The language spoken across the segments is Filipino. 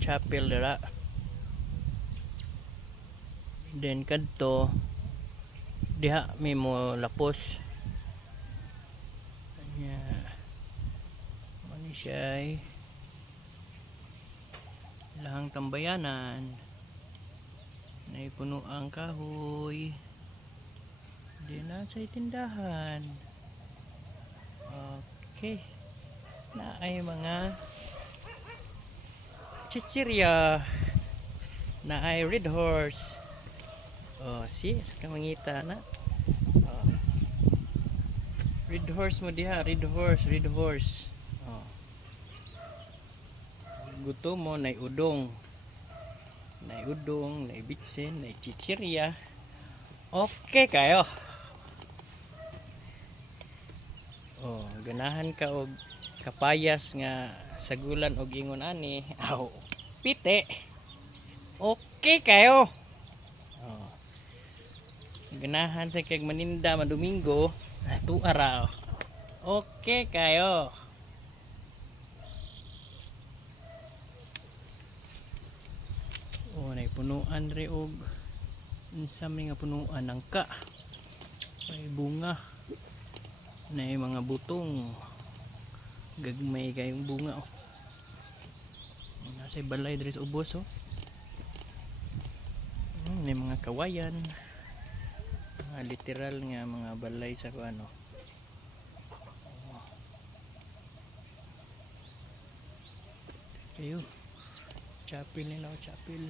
chapel dira. Then kadto diha may mo lapos. Anya mani siya lahang tambayanan. Naipuno ang kahoy. Di na sa tindahan. Okay. Na ay mga chichirya. Na ay red horse. Oh, sa kamangita na. Oh. Red horse mo diha, red horse. Oh. Guto mo nay udong. Nay bitsin, nay chichirya. Okay kayo. Oh, ganahan ka og kapayas nga sagulan og ingon ani. Aw, pite. Okay kayo. Oh. Ganahan sa kag maninda madomingo, tuara. Okay kayo. Oh, nay punuan re og unsa may nga punuan nangka. May bunga. Nay mga butong. Gagmay kayong bunga oh. Nasa balay diri sa ubos oh. May mga kawayan. Mga literal nga mga balay sa ano. Kayo. Chapel nila o chapel.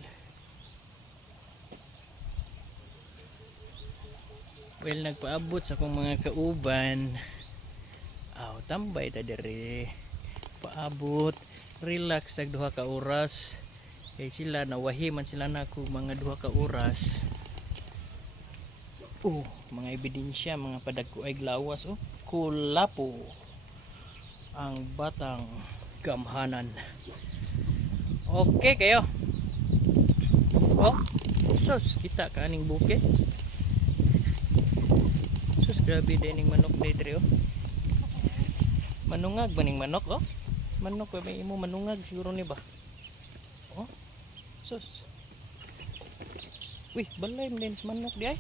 Well, nagpaabot sa akong mga kauban. Aw, tambay ta diri. Paabot, relax tag duha ka oras. Kay sila nawahi man sila nako mga duha ka oras. Oh, mga ebidensya, mga padagko ay glawas oh. Kulapo ang batang gamhanan. Okay kayo. Oh, sus kita ka aning bukid. Sus grabe din ning manok diri oh. Manungag ba ning manok oh? Manok ba may imo manungag siguro ni ba? Oh. Sus. Wih, balay din sa manok di ay.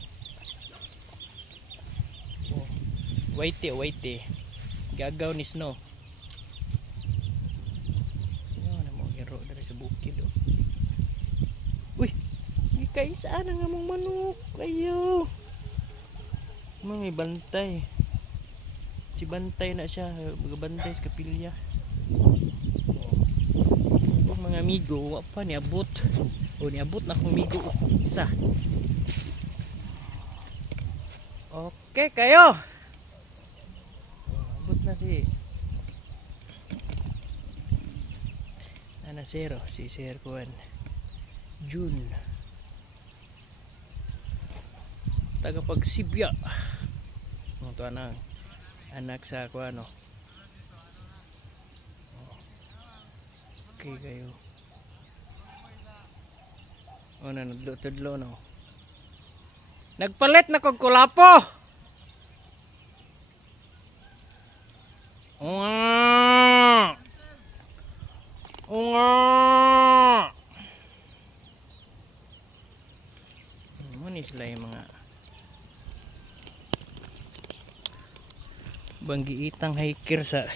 Oh. Waite. Gagaw ni snow. Sa bukid oh. Uy, ikay saan ang among manok ayo. May bantay. Si bantay na siya, magbantay sa kapilya. Oh, mga amigo, wa pa niabot. O niabot na akong amigo isa. Okay kayo. Abot na si Sir Kuan June taga Pagsibya ito anak sa Kuano. Okay kayo o na nagdutudlo no nagpalit na kog kulapo. Muni sila yung mga banggiitang hiker sa